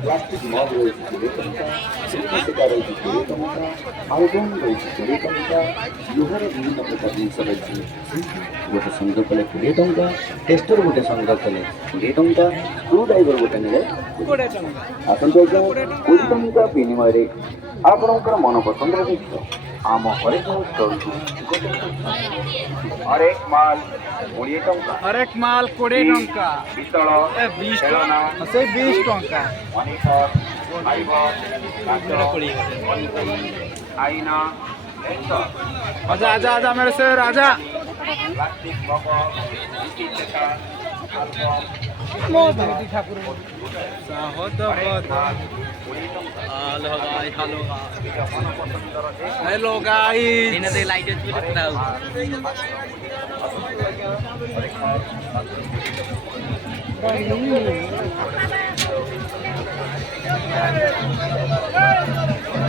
Plastic mug ରହିଛି 20 ଟଙ୍କା, ସେଟା ରହିଛି 20 ଟଙ୍କା, ଆଲବମ୍ ରହିଛି 20 ଟଙ୍କା, ଲୁହାର ବିଭିନ୍ନ ପ୍ରକାର ଜିନିଷ ରହିଛି। ଗୋଟେ ସଂଗ୍ରହ କଲେ 20 ଟଙ୍କା, ଟେଷ୍ଟର ଗୋଟେ ସଂଗ୍ରହ କଲେ 20 ଟଙ୍କା, ସ୍କ୍ରୁ ଡ୍ରାଇଭର ଗୋଟେ ନେଲେ 20 ଟଙ୍କା। ଆସନ୍ତୁ ଆଜ୍ଞା 20 ଟଙ୍କା ବିନିମୟରେ ଆପଣଙ୍କର ମନପସନ୍ଦର ଜିନିଷ ଆମ ହରେକ ମାଲ ଷ୍ଟୋରକୁ ହରେକ ମାଲ 20 ଟଙ୍କା, हरेक माल 20 टंका ପିତ୍ତଳ 20 ଖେଳନା टंका से 20 टंका ମନିଟର ଫାଇବର କାଚ ପଲିଥିନ୍ ଆଇନା ଲେନ୍ସ आजा आजा आजा मेरे से राजा ପ୍ଲାଷ୍ଟିକ ମଗ ରୁଟି ଚେକା album Thakur hello guys hello guys इन्हें लाइट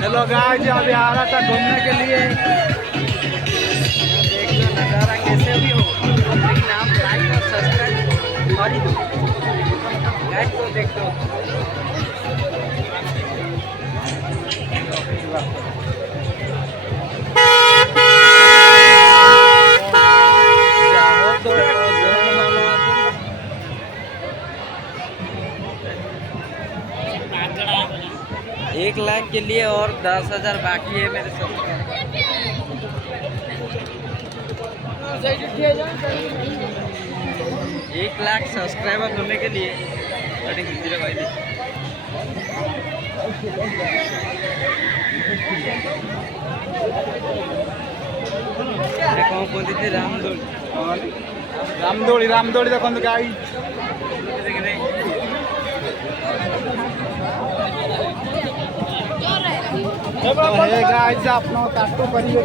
हेलो गाइस अभी आ रहा था घूमने के लिए देखो नज़ारा कैसे भी हो लेकिन आप लाइक और सब्सक्राइब कर ही दो गाइस को देख दो एक लाख के लिए और 10,000 बाकी है मेरे साथ। 1 लाख सब्सक्राइबर होने के लिए भाई कौन कौन थी रामदोड़ी रामदोड़ी देखो गाई गाइस आप टाटू करिए